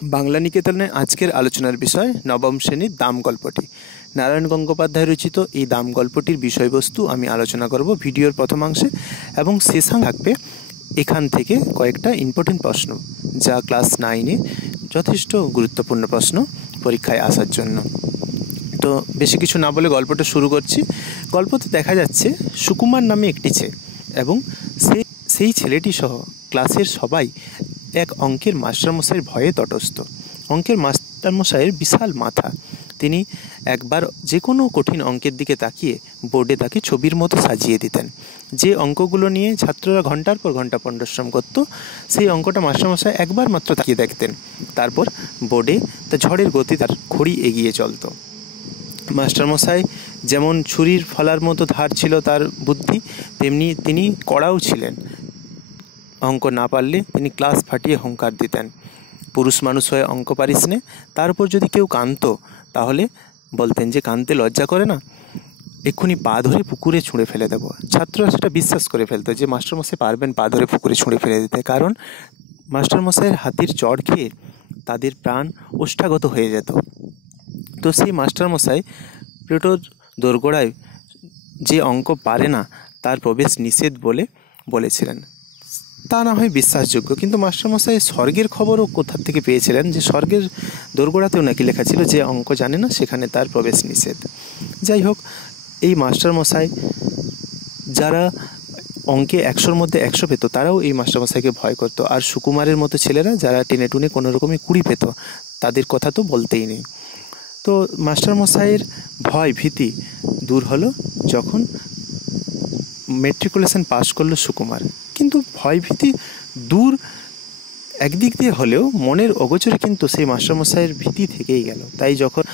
বাংলা নিকেতনে আজকের আলোচনার বিষয় নবম শ্রেণীর দাম গল্পটি। নারায়ণ গঙ্গোপাধ্যায় রচিত এই দাম গল্পটির বিষয়বস্তু আমি আলোচনা করব ভিডিওর প্রথমাংশে, এবং শেষাংশে থাকবে এখান থেকে কয়েকটা ইম্পর্টেন্ট প্রশ্ন, যা ক্লাস 9-এ যথেষ্ট গুরুত্বপূর্ণ প্রশ্ন পরীক্ষায় আসার জন্য। তো বেশি কিছু না বলে গল্পটা শুরু করছি। গল্পতে দেখা যাচ্ছে সুকুমার নামে একটি ছেলে, এবং সেই ছেলেটি সহ ক্লাসের সবাই এক অঙ্কের মাস্টারমশাইয়ের ভয়ে তটস্থ। অঙ্কের মাস্টারমশাইয়ের বিশাল মাথা। তিনি একবার যে কোনো কঠিন অঙ্কের দিকে তাকিয়ে বোর্ডে তাকে ছবির মতো সাজিয়ে দিতেন। যে অঙ্কগুলো নিয়ে ছাত্ররা ঘন্টার পর ঘন্টা পরিশ্রম করত, সেই অঙ্কটা মাস্টারমশাই একবার মাত্র তাকিয়ে দেখতেন। তারপর বোর্ডে তা ঝড়ের গতি তার খড়ি এগিয়ে চলত। মাস্টারমশাই যেমন ছুরির ফলার মতো ধার ছিল তার বুদ্ধি, তেমনি তিনি কড়াও ছিলেন। অঙ্ক না পারলে তিনি ক্লাস ফাটিয়ে হুঙ্কার দিতেন, পুরুষ মানুষ হয়ে অঙ্ক পারিস নে। তার উপর যদি কেউ কাঁদতো তাহলে বলতেন যে কাঁদতে লজ্জা করে না, এক্ষুনি পা ধরে পুকুরে ছুঁড়ে ফেলে দেবো। ছাত্ররা সেটা বিশ্বাস করে ফেলতো যে মাস্টারমশাই পারবেন পা ধরে পুকুরে ছুঁড়ে ফেলে দিতে, কারণ মাস্টারমশাইয়ের হাতির চড় খেয়ে তাদের প্রাণ ওষ্ঠাগত হয়ে যেত। তো সেই মাস্টারমশাই প্লেটোর দোরগোড়ায় যে অঙ্ক পারে না তার প্রবেশ নিষেধ বলে বলেছিলেন। তা না হয় বিশ্বাসযোগ্য, কিন্তু মাস্টারমশাই স্বর্গের খবরও কোথা থেকে পেয়েছিলেন যে স্বর্গের দোরগোড়াতেও নাকি লেখা ছিল যে অঙ্ক জানে না সেখানে তার প্রবেশ নিষেধ। যাই হোক, এই মাস্টারমশাই যারা অঙ্কে 100-র মধ্যে 100 পেত তারাও এই মাস্টারমশাইকে ভয় করত, আর সুকুমারের মতো ছেলেরা যারা টেনে টুনে কোনো রকমে 20 পেত তাদের কথা তো বলতেই নেই। তো মাস্টারমশাইয়ের ভয় ভীতি দূর হলো যখন মেট্রিকুলেশন পাস করলো সুকুমার। কিন্তু ভয় ভীতি দূর একদিক দিয়ে হলেও মনের অগোচরে কিন্তু সেই মাস্টারমশাইয়ের ভীতি থেকেই গেল। তাই যখন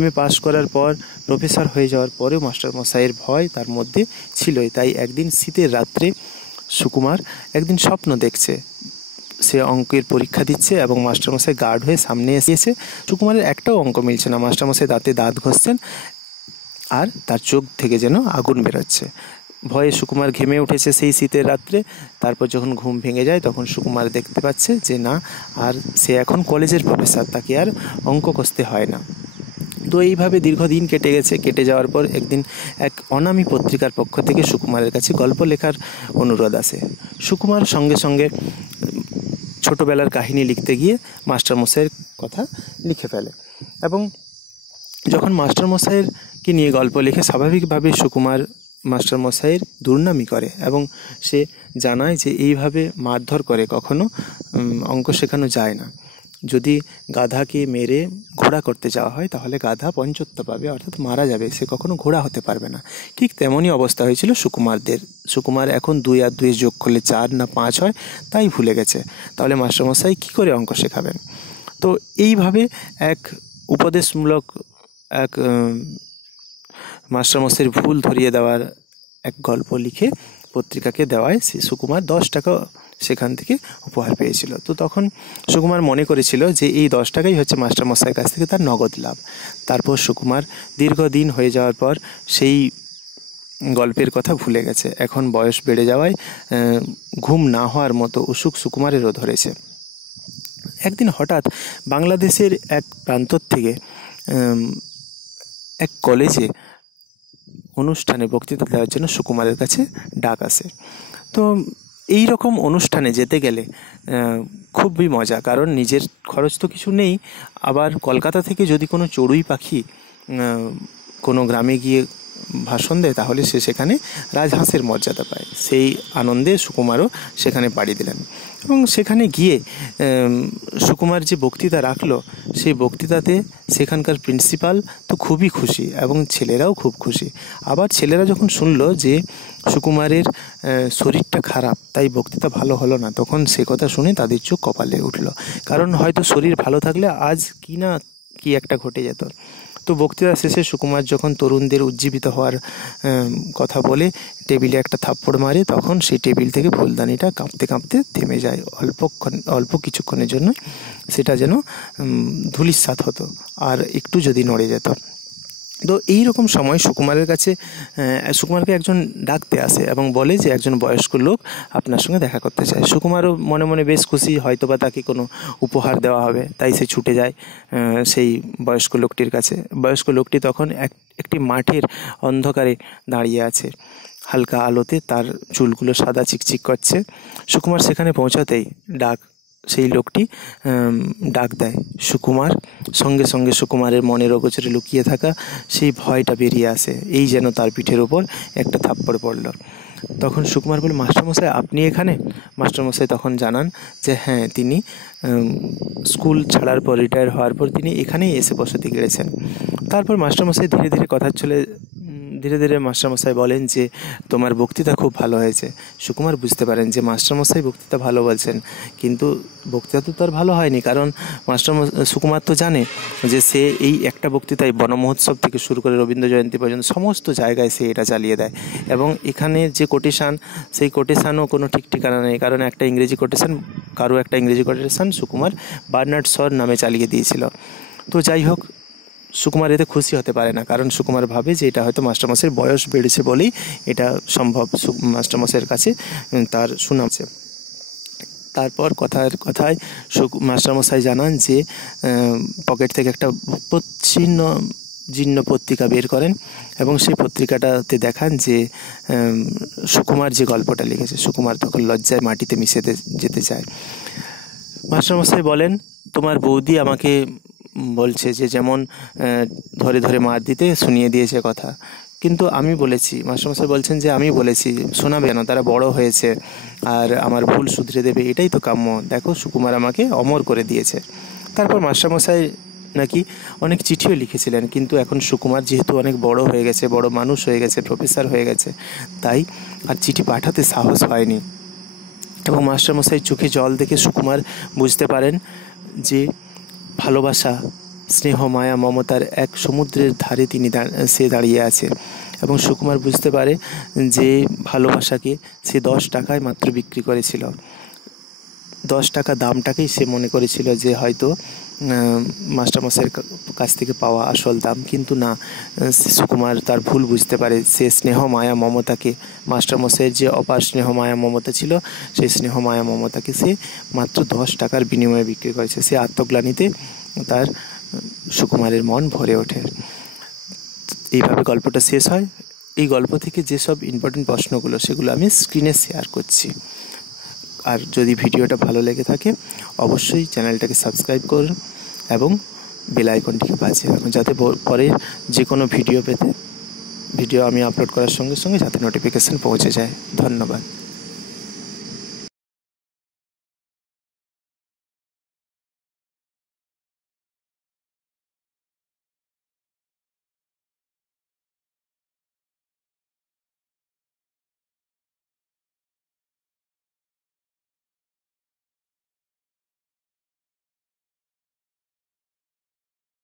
MA পাস করার পর প্রফেসর হয়ে যাওয়ার পরেও মাস্টারমশাইয়ের ভয় তার মধ্যে ছিলই। তাই একদিন শীতের রাত্রে সুকুমার একদিন স্বপ্ন দেখছে, সে অঙ্কের পরীক্ষা দিচ্ছে এবং মাস্টারমশাই গার্ড হয়ে সামনে এসেছে। সুকুমারের একটাও অঙ্ক মিলছে না, মাস্টারমশাই দাঁতে দাঁত ঘষছেন আর তার চোখ থেকে যেন আগুন বেরোচ্ছে। ভয়ে সুকুমার ঘেমে উঠেছে সেই শীতের রাত্রে। তারপর যখন ঘুম ভেঙে যায় তখন সুকুমার দেখতে পাচ্ছে যে না, আর সে এখন কলেজের প্রফেসর, তাকে আর অঙ্ক কষতে হয় না। তো এইভাবে দীর্ঘদিন কেটে গেছে। কেটে যাওয়ার পর একদিন এক অনামী পত্রিকার পক্ষ থেকে সুকুমারের কাছে গল্প লেখার অনুরোধ আসে। সুকুমার সঙ্গে সঙ্গে ছোটোবেলার কাহিনী লিখতে গিয়ে মাস্টারমশাইয়ের কথা লিখে ফেলে, এবং যখন মাস্টারমশাইয়েরকে নিয়ে গল্প লিখে স্বাভাবিকভাবে সুকুমার মাস্টারমশাইয়ের দুর্নামি করে, এবং সে জানায় যে এইভাবে মারধর করে কখনো অঙ্ক শেখানো যায় না। যদি গাধাকে মেরে ঘোড়া করতে যাওয়া হয় তাহলে গাধা পঞ্চত্ব পাবে, অর্থাৎ মারা যাবে, সে কখনো ঘোড়া হতে পারবে না। ঠিক তেমনই অবস্থা হয়েছিল সুকুমারদের। সুকুমার এখন 2 আর 2 যোগ করলে 4 না 5 হয় তাই ভুলে গেছে। তাহলে মাস্টারমশাই কী করে অঙ্ক শেখাবেন? তো এইভাবে এক উপদেশমূলক এক মাস্টারমশাইয়ের ভুল ধরিয়ে দেওয়ার এক গল্প লিখে পত্রিকাকে দেওয়ায় সে সুকুমার 10 টাকা সেখান থেকে উপহার পেয়েছিল। তো তখন সুকুমার মনে করেছিল যে এই 10 টাকাই হচ্ছে মাস্টারমশাইয়ের কাছ থেকে তার নগদ লাভ। তারপর সুকুমার দীর্ঘদিন হয়ে যাওয়ার পর সেই গল্পের কথা ভুলে গেছে। এখন বয়স বেড়ে যাওয়ায় ঘুম না হওয়ার মতো অসুখ সুকুমারেরও ধরেছে। একদিন হঠাৎ বাংলাদেশের এক প্রান্ত থেকে এক কলেজে অনুষ্ঠানে বক্তৃতা দেওয়ার জন্য সুকুমারের কাছে ডাক আসে। তো এই রকম অনুষ্ঠানে যেতে গেলে খুবই মজা, কারণ নিজের খরচ তো কিছু নেই। আবার কলকাতা থেকে যদি কোনো চড়ুই পাখি কোনো গ্রামে গিয়ে ভাষণ দেয় তাহলে সে সেখানে রাজহাঁসের মর্যাদা পায়। সেই আনন্দে সুকুমারও সেখানে পাড়ি দিলেন, এবং সেখানে গিয়ে সুকুমার যে বক্তৃতা রাখলো সেই বক্তৃতাতে সেখানকার প্রিন্সিপাল তো খুবই খুশি এবং ছেলেরাও খুব খুশি। আবার ছেলেরা যখন শুনলো যে সুকুমারের শরীরটা খারাপ তাই বক্তৃতা ভালো হলো না, তখন সে কথা শুনে তাদের চোখ কপালে উঠল, কারণ হয়তো শরীর ভালো থাকলে আজ কি না কি একটা ঘটে যেত। তো বক্তৃতা শেষে সুকুমার যখন তরুণদের উজ্জীবিত হওয়ার কথা বলে টেবিলে একটা থাপ্পড় মারে, তখন সেই টেবিল থেকে ফুলদানিটা কাঁপতে কাঁপতে থেমে যায়। অল্প কিছুক্ষণের জন্য সেটা যেন ধূলিসাৎ হতো, আর একটু যদি নড়ে যেত। তো এই রকম সময় সুকুমারের কাছে সুকুমারকে একজন ডাকতে আসে এবং বলে যে একজন বয়স্ক লোক আপনার সঙ্গে দেখা করতে চায়। সুকুমারও মনে মনে বেশ খুশি, হয়তোবা তাকে কোনো উপহার দেওয়া হবে, তাই সে ছুটে যায় সেই বয়স্ক লোকটির কাছে। বয়স্ক লোকটি তখন একটি মাঠের অন্ধকারে দাঁড়িয়ে আছে, হালকা আলোতে তার চুলগুলো সাদা চিকচিক করছে। সুকুমার সেখানে পৌঁছাতেই সেই লোকটি ডাক দেয় সুকুমার। সঙ্গে সঙ্গে সুকুমারের মনের অগোচরে লুকিয়ে থাকা সেই ভয়টা বেরিয়ে আসে, এই যেন তার পিঠের ওপর একটা থাপ্পড় পড়ল। তখন সুকুমার বলে, মাস্টারমশাই আপনি এখানে? মাস্টারমশাই তখন জানান যে হ্যাঁ, তিনি স্কুল ছাড়ার পর, রিটায়ার হওয়ার পর তিনি এখানেই এসে বসতি গেড়েছেন। তারপর মাস্টারমশাই ধীরে ধীরে মাস্টারমশাই বলেন যে তোমার বক্তৃতা খুব ভালো হয়েছে। সুকুমার বুঝতে পারেন যে মাস্টারমশাই বক্তৃতা ভালো বলছেন, কিন্তু বক্তৃতা তো তার ভালো হয়নি, কারণ সুকুমার তো জানে যে সে এই একটা বক্তৃতায় বনমহোৎসব থেকে শুরু করে রবীন্দ্র জয়ন্তী পর্যন্ত সমস্ত জায়গায় সে এটা চালিয়ে দেয়, এবং এখানে যে কোটেশান, সেই কোটেশানও কোনো ঠিক ঠিকানা নেই, কারণ একটা ইংরেজি কোটেশান সুকুমার বার্নার্ড শর নামে চালিয়ে দিয়েছিল। তো যাই হোক, সুকুমার এতে খুশি হতে পারে না, কারণ সুকুমার ভাবে যে এটা হয়তো মাস্টারমশাইয়ের বয়স বেড়েছে বলেই এটা সম্ভব, মাস্টারমশাইয়ের কাছে তার সুনাম আছে। তারপর কথায় মাস্টারমশাই জানান যে পকেট থেকে একটা জীর্ণ পত্রিকা বের করেন এবং সেই পত্রিকাটাতে দেখান যে সুকুমার যে গল্পটা লিখেছে। সুকুমার তখন লজ্জায় মাটিতে মিশে যেতে চায়। মাস্টারমশাই বলেন, তোমার বৌদি আমাকে বলছে যে যেমন ধরে ধরে মার দিতে শুনিয়ে দিয়েছে কথা, কিন্তু আমি বলেছি, মাস্টারমশাই বলছেন যে আমি বলেছি, শোনাবে না, তারা বড় হয়েছে আর আমার ভুল শুধরে দেবে, এটাই তো কাম্য। দেখো সুকুমার আমাকে অমর করে দিয়েছে। তারপর মাস্টারমশাই নাকি অনেক চিঠিও লিখেছিলেন, কিন্তু এখন সুকুমার যেহেতু অনেক বড় হয়ে গেছে, বড় মানুষ হয়ে গেছে, প্রফেসর হয়ে গেছে, তাই আর চিঠি পাঠাতে সাহস হয়নি। এবং মাস্টারমশাই চোখে জল দেখে সুকুমার বুঝতে পারেন যে ভালোবাসা, স্নেহ, মায়া, মমতার এক সমুদ্রের ধারে সে দাঁড়িয়ে আছে। এবং সুকুমার বুঝতে পারে যে ভালোবাসাকে সে 10 টাকায় মাত্র বিক্রি করেছিল। 10 টাকা দামটাকেই সে মনে করেছিল যে হয়তো মাস্টারমশাইয়ের কাছ থেকে পাওয়া আসল দাম, কিন্তু না, সুকুমার তার ভুল বুঝতে পারে। সে স্নেহ, মায়া, মমতাকে, মাস্টারমশাইয়ের যে অপার স্নেহ, মায়া, মমতা ছিল, সেই স্নেহ, মায়া, মমতাকে সে মাত্র 10 টাকার বিনিময়ে বিক্রি করেছে। সে আত্মগ্লানিতে তার সুকুমারের মন ভরে ওঠে। এইভাবে গল্পটা শেষ হয়। এই গল্প থেকে যেসব ইম্পর্টেন্ট প্রশ্নগুলো, সেগুলো আমি স্ক্রিনে শেয়ার করছি। আর যদি ভিডিওটা ভালো লেগে থাকে অবশ্যই চ্যানেলটাকে সাবস্ক্রাইব করুন এবং বেল আইকনটিকে বাজিয়ে রাখুন, যাতে পরে যে কোনো ভিডিও আমি আপলোড করার সঙ্গে সঙ্গে যাতে নোটিফিকেশান পৌঁছে যায়। ধন্যবাদ।